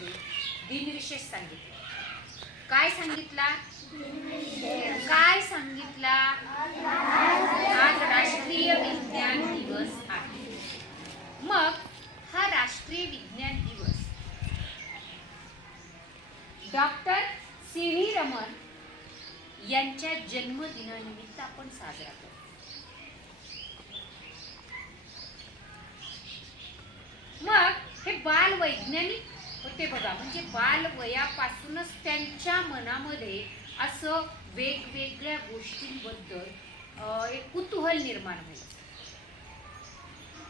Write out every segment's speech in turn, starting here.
विज्ञानमध्ये दिनविशेष सांगितला. काय सांगितला? काय सांगितला? आज राष्ट्रीय विज्ञान दिवस आहे. मग हा राष्ट्रीय विज्ञान दिवस. डॉक्टर सी व्ही रमन यांच्या जन्मदिनानिमित्त आपण साजरा करतो. मग हे बाल वैज्ञानिक होते बघा म्हणजे बाल वयापासूनच त्यांच्या मनामध्ये असं वेगवेगळ्या गोष्टींबद्दल अं, एक कुतूहल निर्माण होईल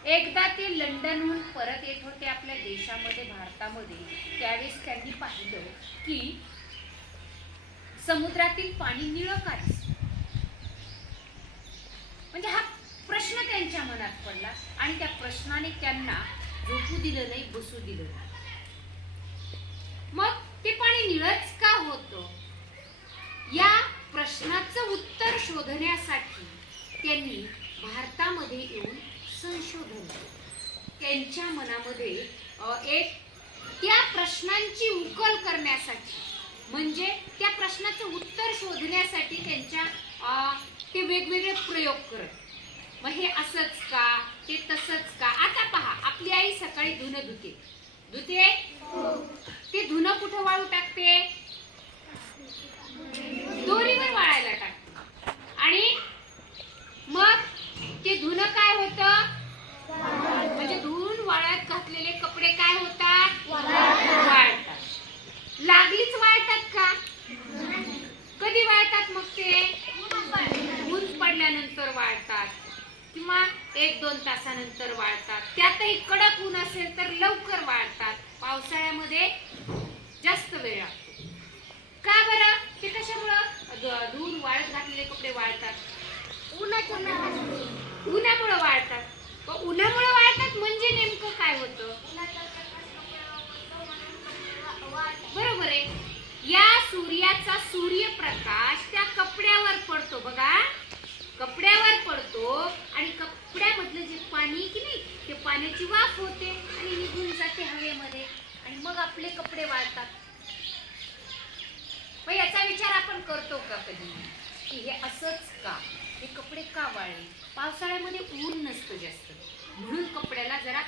एकदा ते लंडनहून परत येत होते आपल्या देशामध्ये भारतामध्ये त्यावेळेस त्यांनी पाहिलं की समुद्रातील पाणी निळं का म्हणजे हा प्रश्न त्यांच्या मनात पडला आणि त्या प्रश्नाने त्यांना झोपू दिलं नाही बसू दिलं नाही. मग ते पाणी निळच का होतं? या प्रश्नाचं उत्तर शोधण्यासाठी त्यांनी भारतामध्ये येऊन संशोधन केलं. त्यांच्या मनामध्ये एक त्या प्रश्नांची उकल करण्यासाठी म्हणजे त्या प्रश्नाचं उत्तर शोधण्यासाठी त्यांच्या ते वेगवेगळे प्रयोग करत. मग हे असंच का? ते तसंच का? आता पहा आपली आई सकाळी धुणं धुते. धुते? ते धुणं कुठं वाळू टाकते दोरीवर वाळायला टाकते आणि मग ते धुणं काय होतं म्हणजे धुवून वाळत घातलेले कपडे काय होतात वाळतात लागलीच वाळतात का कधी वाळतात मग ते ऊन पडल्यानंतर वाळतात किंवा एक दोन तासानंतर वाळतात त्यातही कडक ऊन असेल तर लवकर वाळतात पावसाळ्यामध्ये जास्त वेळ लागतो का बरं ते कशामुळं ध- धुवून वाळत घातलेले कपडे वाळतात. उन्हामुळं वाळतात. उन्हामुळं वाळतात म्हणजे नेमकं काय होतं? बरोबर आहे. या सूर्याचा सूर्यप्रकाश त्या कपड्यावर पडतो बघा. कपड्यावर पडतो आणि कपड्यामधलं जे पाणी की नाही ते पाण्याची वाफ होते आणि निघून जाते हवेमध्ये. आणि मग आपले कपडे वाळतात. मग याचा विचार आपण करतो का कधी? की हे असंच का? हे कपडे का वाळले? पावसाळ्यामध्ये ऊन नसतं जास्त. म्हणून कपड्याला जरा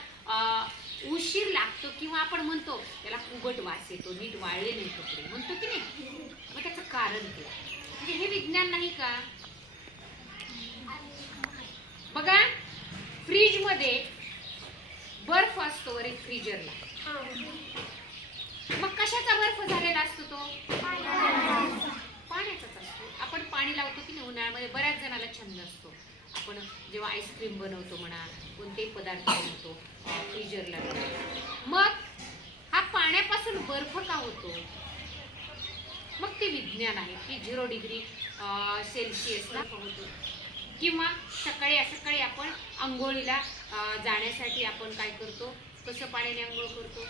उशीर लागतो किंवा आपण म्हणतो त्याला कुबट वास येतो नीट वाळले नाही कपडे. म्हणतो की नाही? मग त्याचं कारण काय म्हणजे हे विज्ञान नाही का? बघा फ्रीजमध्ये बर्फ असतो वर मग कशाचा बर्फ झालेला असतो तो? पाण्याचाच असतो. आपण पाणी लावतो की नाही? उन्हाळ्यामध्ये बऱ्याच जणाला छंद असतो. आपण जेव्हा आईस्क्रीम बनवतो म्हणा कोणतेही पदार्थ बनवतो फ्रीजरला मग हा पाण्यापासून बर्फ का होतो? मग ते विज्ञान आहे की झिरो डिग्री सेल्सिअसला होतो. किंवा सकाळी सकाळी आपण आंघोळीला जाण्यासाठी आपण काय करतो? कसं पाण्याने आंघोळ करतो.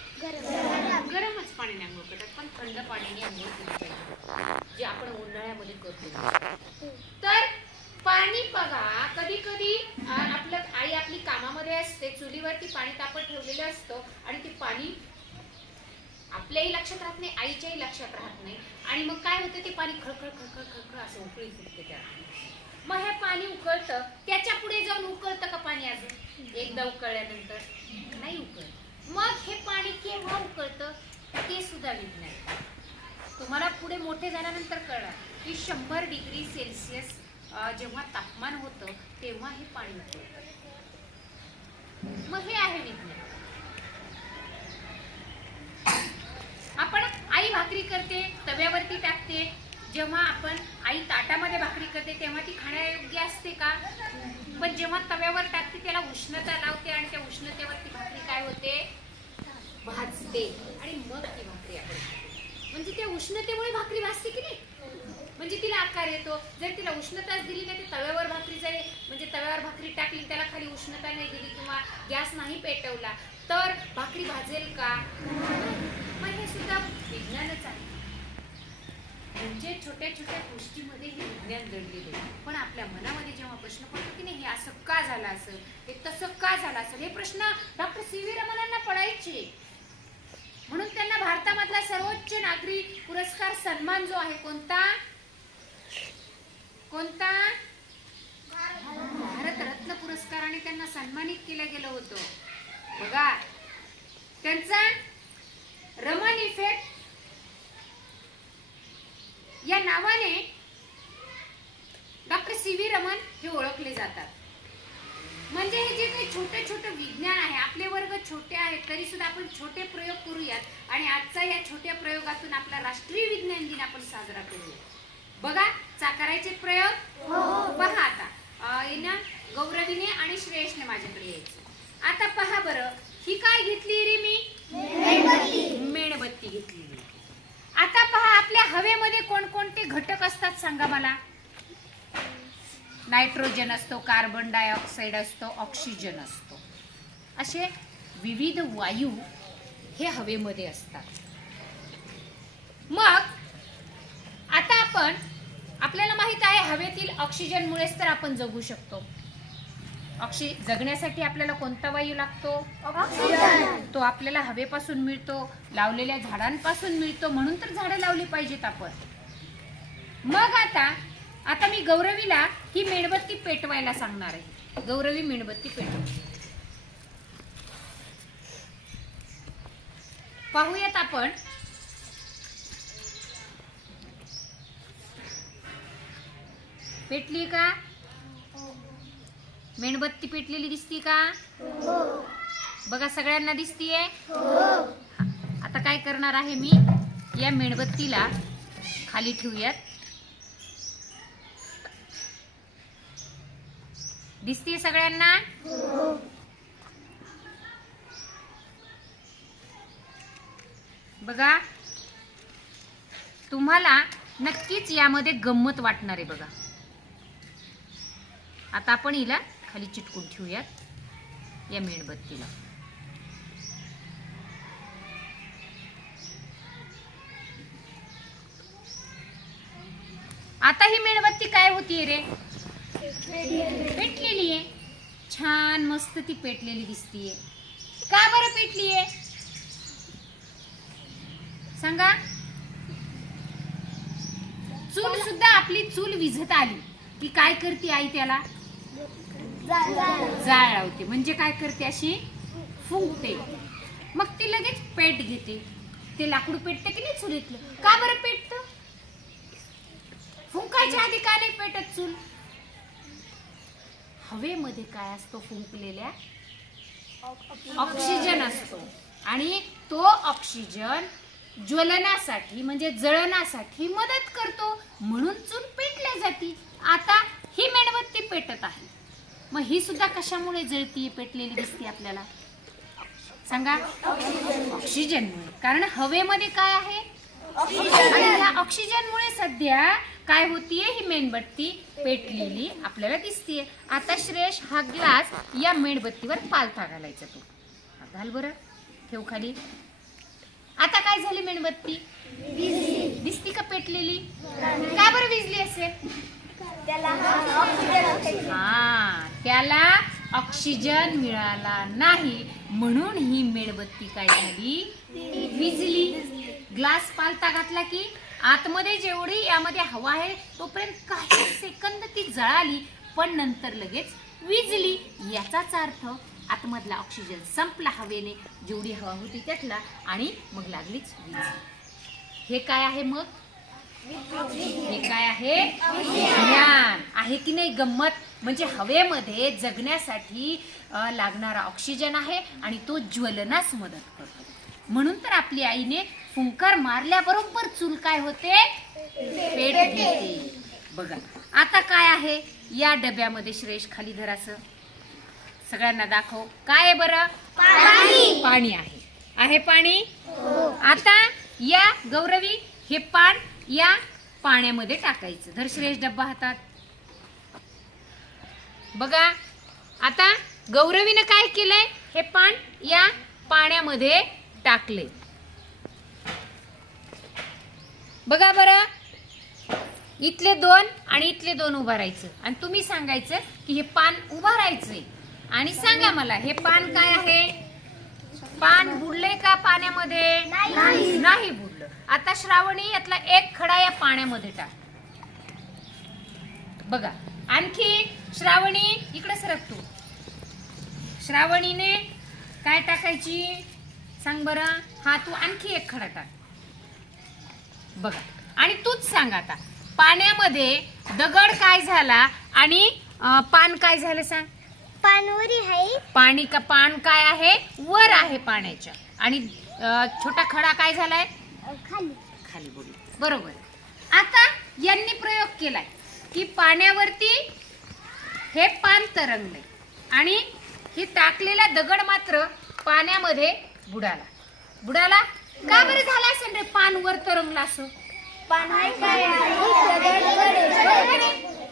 गरमच पाण्याने आंघोळ करतात पण थंड पाण्याने आंघोळ केली पाहिजे जे आपण उन्हाळ्यामध्ये करतो. तर पाणी बघा कधी कधी आपलं आई आपली कामामध्ये असते चुलीवरती पाणी तापत ठेवलेलं असतं आणि ते पाणी आपल्याही लक्षात राहत नाही आईच्याही लक्षात राहत नाही. आणि मग काय होतं ते पाणी खळखळ खळखळ खळखळ असं उकळी फुटते त्या. मग हे पाणी उकळतं. त्याच्या पुढे जाऊन उकळतं का पाणी अजून? एकदा उकळल्यानंतर. नाही उकळत. मग हे पाणी केव्हा उकळतं? ते सुद्धा विज्ञान तुम्हाला पुढे मोठे झाल्यानंतर कळणार की शंभर डिग्री सेल्सिअस जेव्हा तापमान होतं तेव्हा हे पाणी उकळतं. मग हे आहे विज्ञान. आपण आई भाकरी करते तव्यावरती टाकते जेव्हा आपण आई ताटामध्ये भाकरी करते तेव्हा ती खाण्यायोग्य असते का? पण जेव्हा तव्यावर टाकते त्याला उष्णता लावते आणि त्या उष्णतेवर ती भाकरी काय होते? भाजते. आणि मग ती भाकरी आपण म्हणजे त्या उष्णतेमुळे भाकरी भाजते की नाही? म्हणजे तिला आकार येतो. जर तिला उष्णताच दिली नाही तर तव्यावर भाकरी जाईल म्हणजे तव्यावर भाकरी टाकली त्याला खाली उष्णता नाही दिली किंवा गॅस नाही पेटवला तर भाकरी भाजेल का? मग हे सुद्धा विज्ञानच आहे. म्हणजे छोट्या छोट्या गोष्टीमध्ये हे विज्ञान दडलेलं आहे. पण आपल्या मनामध्ये जेव्हा प्रश्न पडतो की नाही हे असं का झालं असं? हे तसं का झालं असेल हे प्रश्न डॉक्टर सी व्ही रमणांना पडायचे. म्हणून त्यांना भारतामधला सर्वोच्च नागरी पुरस्कार सन्मान जो आहे कोणता? कोणता? भारतरत्न पुरस्काराने त्यांना सन्मानित केलं गेलं होतं. बघा त्यांचा रमन इफेक्ट या नावाने डॉक्टर सी व्ही रमन हे ओळखले जातात म्हणजे हे जे काही छोटे छोटे विज्ञान आहे आपले वर्ग छोटे आहेत तरी सुद्धा आपण छोटे प्रयोग करूयात आणि आजचा या छोट्या प्रयोगातून आपला राष्ट्रीय विज्ञान दिन आपण साजरा करूया बघा चा करायचे प्रयोग पहा आता. हे ना गौरवीने आणि श्रेयसने माझ्याकडे यायचं. आता पहा बरं ही काय घेतली रे मी? मेणबत्ती. घेतली आता पहा आपल्या हवेमध्ये कोणकोणते घटक असतात सांगा मला? नायट्रोजन असतो कार्बन डायऑक्साईड असतो ऑक्सिजन असतो. असे विविध वायू हे हवेमध्ये असतात. मग आता आपण आपल्याला माहीत आहे हवेतील ऑक्सिजनमुळेच तर आपण जगू शकतो. ऑक्सि जगण्यासाठी आपल्याला कोणता वायू लागतो? तो आपल्याला हवेपासून मिळतो लावलेल्या झाडांपासून मिळतो म्हणून तर झाडं लावली पाहिजेत आपण. मग आता आता मी गौरवीला ही मेणबत्ती पेटवायला सांगणार आहे. गौरवी मेणबत्ती पेटव. पाहूयात आपण. पेटली का? मेणबत्ती पेटलेली दिसती का? बघा सगळ्यांना दिसतीये? आता काय करणार आहे मी? या मेणबत्तीला खाली ठेवूयात. दिसतीये सगळ्यांना? बघा. तुम्हाला नक्कीच यामध्ये गंमत वाटणार आहे बघा. आता आपण हिला खाली चिटकून ठेवूयात. या मेणबत्तीला. आता ही मेणबत्ती काय होतीये रे? पेटलेली आहे. छान मस्त ती पेटलेली दिसतीये. का बरं पेटलीये? सांगा. चूल सुद्धा आपली चूल विझत आली. ती काय करते आई त्याला? जाळ. लावते. म्हणजे काय करते अशी? फुंकते. मग ती लगेच पेट घेते. ते लाकूड पेटतं की नाही चुलीतलं? का बरं पेटत? फुंकायच्या आधी का नाही पेटत चूल? हवेमध्ये काय असतो फुंकलेल्या? ऑक्सिजन असतो. आणि तो ऑक्सिजन ज्वलनासाठी म्हणजे जळणासाठी मदत करतो. म्हणून चूल पेटल्या जाते. आता ही मेणबत्ती पेटत आहे. मग ही सुद्धा कशामुळे जळती पेटलेली दिसते आपल्याला? सांगा. ऑक्सिजनमुळे. कारण हवेमध्ये काय आहे? आणि ऑक्सिजनमुळे सध्या काय होतीये? ही मेणबत्ती पेटलेली आपल्याला दिसतीये. आता श्रेयश हा ग्लास या मेणबत्तीवर पालथा घालायचा तो. घाल बरं. ठेव खाली. आता काय झाली मेणबत्ती? दिसती का पेटलेली? का बरं विजली असेल? हा त्याला ऑक्सिजन मिळाला नाही. म्हणून ही मेणबत्ती काय झाली? विजली ग्लास पालता घातला की आतमध्ये जेवढी यामध्ये हवा आहे तोपर्यंत काही सेकंद ती जळाली पण नंतर लगेच विजली याचाच अर्थ आतमधला ऑक्सिजन संपला हवेने जेवढी हवा होती त्यातला आणि मग लागलीच वीज. हे काय आहे मग? हे काय आहे? ज्ञान आहे की नाही गंमत? म्हणजे हवेमध्ये जगण्यासाठी लागणारा ऑक्सिजन आहे आणि तो ज्वलनास मदत करतो. म्हणून तर आपली आईने फुंकर मारल्याबरोबर चूल काय होते? पेट घेते बघा. आता काय आहे? या डब्यामध्ये श्रेष खाली धरासं सगळ्यांना दाखव. काय आहे बरं? पाणी. आहे. आहे पाणी? आता या गौरवी हे पान या पाण्यामध्ये टाकायचं. धर श्रेष डब्बा हातात. बघा आता गौरवीनं काय केलंय? हे पान या पाण्यामध्ये टाकले बघा बरं. इथले दोन आणि इथले दोन उभा राहायचं आणि तुम्ही सांगायचं की हे पान उभा राहायचंय आणि सांगा मला हे पान काय आहे? पान बुडले का पाण्यामध्ये? नाही. बुडले. आता श्रावणी यातला एक खडा या पाण्यामध्ये टाक. बघा आणखी श्रावणी इकडे सरक तू. श्रावणीने काय टाकायची? सांग बरं. हा तू आणखी एक खडा टाक. बघा आणि तूच सांग आता. पाण्यामध्ये दगड काय झाला आणि पान काय झालं सांग. पानवरी आहे. पाणी का पान काय आहे? वर आहे पाण्याच्या आणि अं, छोटा खडा काय झालाय? खाली. खाली बोलू. बरोबर. आता यांनी प्रयोग केलाय की पाण्यावरती हे पान तरंगले आणि हे टाकलेला दगड मात्र पाण्यामध्ये बुडाला. बुडाला? का बरं झाला असेल रे पान वर तरंगला असं?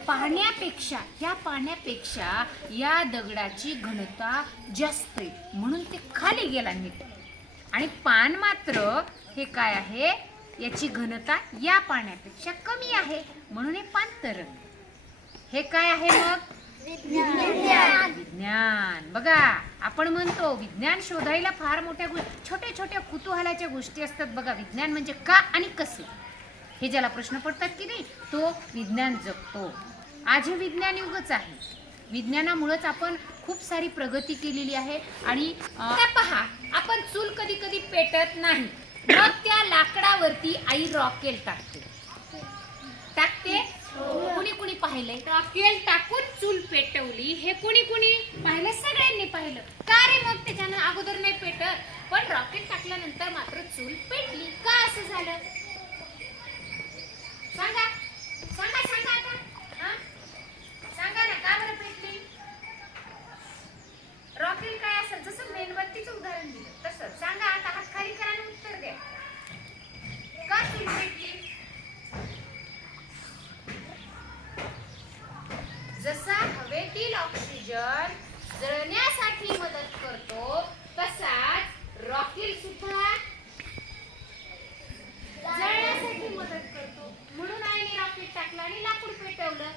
पाण्यापेक्षा या पाण्यापेक्षा या दगडाची घनता जास्त आहे. म्हणून ते खाली गेला नीट. आणि पान मात्र हे काय आहे? याची घनता या पाण्यापेक्षा कमी आहे. म्हणून हे पान तरंग. हे काय आहे मग? विज्ञान. बघा आपण म्हणतो विज्ञान शोधायला फार मोठ्या गो- छोट्या छोट्या कुतूहलाच्या गोष्टी असतात बघा. विज्ञान म्हणजे का आणि कसे? हे ज्याला प्रश्न पडतात की नाही तो विज्ञान जगतो. आज हे विज्ञान युगच आहे. विज्ञानामुळेच आपण खूप सारी प्रगती केलेली आहे आणि पहा आपण चूल कधी कधी पेटत नाही. मग त्या लाकडावरती आई रॉकेल टाकते. टाकते? कुणी कुणी पाहिलंय? रॉकेल टाकून चूल पेटवली. हे कुणी कुणी? पाहिलं सगळ्यांनी पाहिलं. का रे मग त्याच्यानं अगोदर नाही पेटत? पण रॉकेट टाकल्यानंतर मात्र चूल पेटली. का असं झालं? सांगा. सांगा सांगा आता हा? सांगा ना का बरं पेटली रॉकेट काय असेल जसं मेणबत्तीचं उदाहरण दिलं तसं सांगा आता हात खाली करा आणि उत्तर द्या का चूल पेटली जसा हवेतील ऑक्सिजन जळण्यासाठी मदत करतो तसाच रॉकेल सुद्धा जळण्यासाठी मदत करतो म्हणून आईने रॉकेट टाकलं आणि लाकूड पेटवलं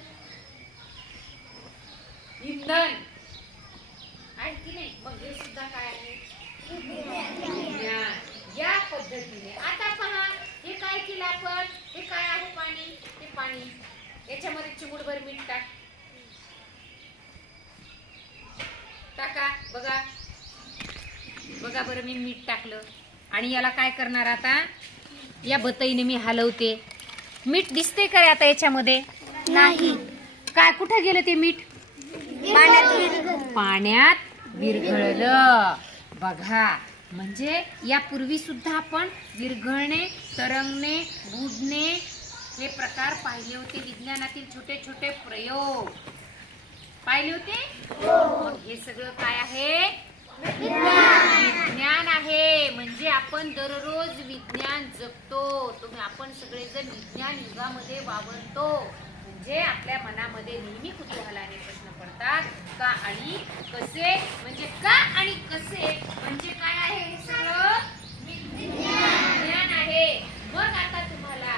इंधन आणखी नाही मग हे सुद्धा काय आहे विज्ञान या पद्धतीने आता पहा हे काय केलं आपण हे काय आहे पाणी हे पाणी याच्यामध्ये चिमूटभर मीठ टाक. टाका. बघा. बघा बरं मी मीठ टाकलं. आणि याला काय करणार आता? या बतईने मी हलवते. मीठ दिसते का आता याच्यामध्ये? नाही. काय कुठं गेलं ते मीठ? पाण्यात विरघळलं. बघा. म्हणजे यापूर्वी सुद्धा आपण विरघळणे तरंगणे बुडणे हे प्रकार पाहिले होते विज्ञानातील छोटे छोटे प्रयोग. पाहिले होते? हे सगळं काय आहे? विज्ञान आहे. म्हणजे आपण दररोज विज्ञान जगतो तुम्ही आपण सगळेजण विज्ञान युगामध्ये वावरतो. म्हणजे आपल्या मनामध्ये नेहमी कुतूहलाने प्रश्न पडतात का आणि कसे? म्हणजे का आणि कसे? म्हणजे काय आहे हे सगळं? विज्ञान आहे मग आता तुम्हाला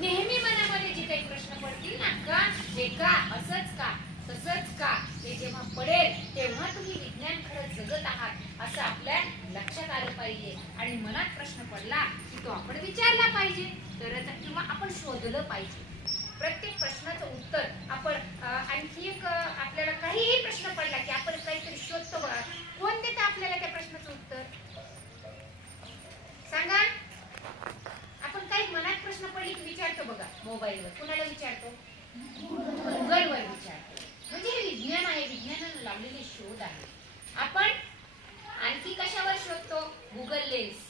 नेहमी मनामध्ये जे काही प्रश्न पडतील ना का हे का असंच का तसंच का हे जेव्हा पडेल तेव्हा तुम्ही विज्ञान खरंच जगत आहात असं आपल्या लक्षात आलं पाहिजे आणि मनात प्रश्न पडला की तो आपण विचारला पाहिजे तरच किंवा आपण शोधलं पाहिजे प्रत्येक प्रश्नाचं उत्तर आपण अं, आणखी एक अं, आपल्याला काहीही प्रश्न पडला की आपण काहीतरी शोधतो बघा कोण देतं आपल्याला त्या प्रश्नाचं उत्तर सांगा आपण काही मनात प्रश्न पडले की विचारतो बघा मोबाईलवर. कुणाला विचारतो? गुगलवर विचारतो. म्हणजे हे विज्ञान आहे विज्ञानाला लावलेले शोध आहे. आपण आणखी कशावर शोधतो? गुगल लेन्स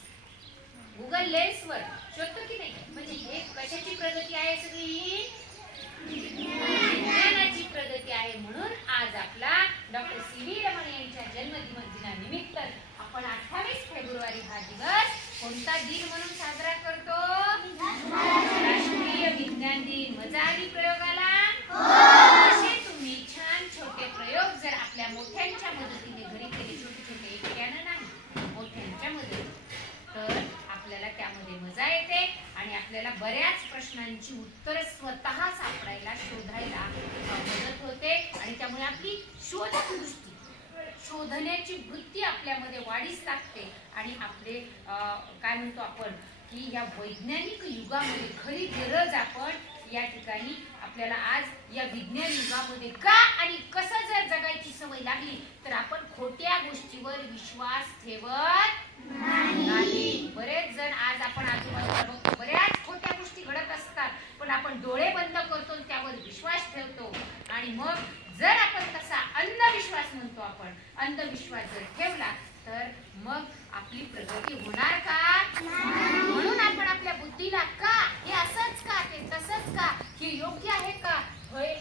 गुगल लेन्स वर शोधतो की नाही? म्हणजे हे कशाची प्रगती आहे सगळी? विज्ञानाची प्रगती आहे म्हणून आज आपला डॉक्टर सी व्ही रमण यांच्या जन्मदिनानिमित्त आपण अठ्ठावीस फेब्रुवारी हा दिवस कोणता दिन म्हणून साजरा करतो? दिन मजा आली प्रयोगाला? असे तुम्ही छान छोटे प्रयोग जर आपल्या मोठ्यांच्या मदतीने घरी केले छोटे छोटे एकट्यानं नाही मोठ्यांच्या मदतीने. तर आपल्याला त्यामध्ये मजा येते आणि आपल्याला बऱ्याच प्रश्नांची उत्तरं स्वतः सापडायला शोधायला मदत होते आणि त्यामुळे आपली शोधदृष्टी शोधण्याची वृत्ती आपल्यामध्ये वाढीस लागते आणि आपले काय म्हणतो आपण की या वैज्ञानिक युगामध्ये खरी गरज आपण या ठिकाणी आपल्याला आज या विज्ञान युगामध्ये का आणि कसं जर जगायची सवय लागली तर आपण खोट्या गोष्टीवर विश्वास ठेवत नाही. बरेच जण आज आपण आजूबाजूला बघतो बऱ्याच खोट्या गोष्टी घडत असतात पण आपण डोळे बंद करतो त्यावर विश्वास ठेवतो. आणि मग जर आपण तसा अंधविश्वास म्हणतो आपण अंधविश्वास जर ठेवला तर मग आपली प्रगती होणार का? म्हणून आपण आपल्या बुद्धीला का? हे असंच का ते तसंच का? हे योग्य आहे का? होय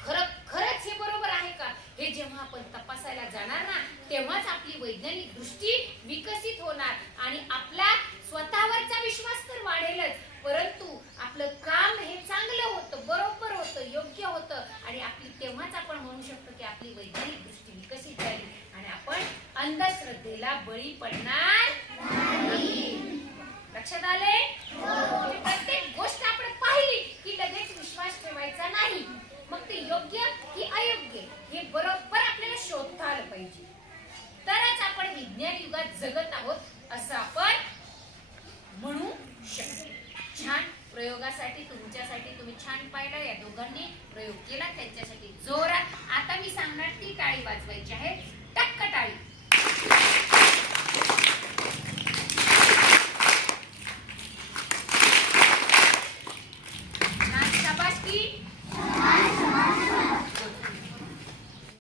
खरं खरंच हे बरोबर आहे का? हे जेव्हा आपण तपासायला जाणार ना तेव्हाच आपली वैज्ञानिक दृष्टी विकसित होणार आणि आपला स्वतःवरचा विश्वास तर वाढेलच परंतु आपलं काम हे चांगलं होतं बरोबर होतं योग्य होतं आणि आपली तेव्हाच आपण म्हणू शकतो की आपली वैज्ञानिक दृष्टी विकसित झाली आणि आपण अंधश्रद्धेला बळी पडणार नाही लक्षात आले म्हणजे प्रत्येक गोष्ट आपण पाहिली की लगेच विश्वास ठेवायचा नाही मग ते योग्य की अयोग्य हे बरोबर आपल्याला शोधता आलं पाहिजे तरच आपण विज्ञान युगात जगत आहोत असं आपण म्हणू शकतो. छान प्रयोगासाठी तुमच्यासाठी तुम्ही छान पाहिला या दोघांनी प्रयोग केला त्यांच्यासाठी जोरात. आता मी सांगणार ती टाळी वाजवायची आहे. टक्क टाळी.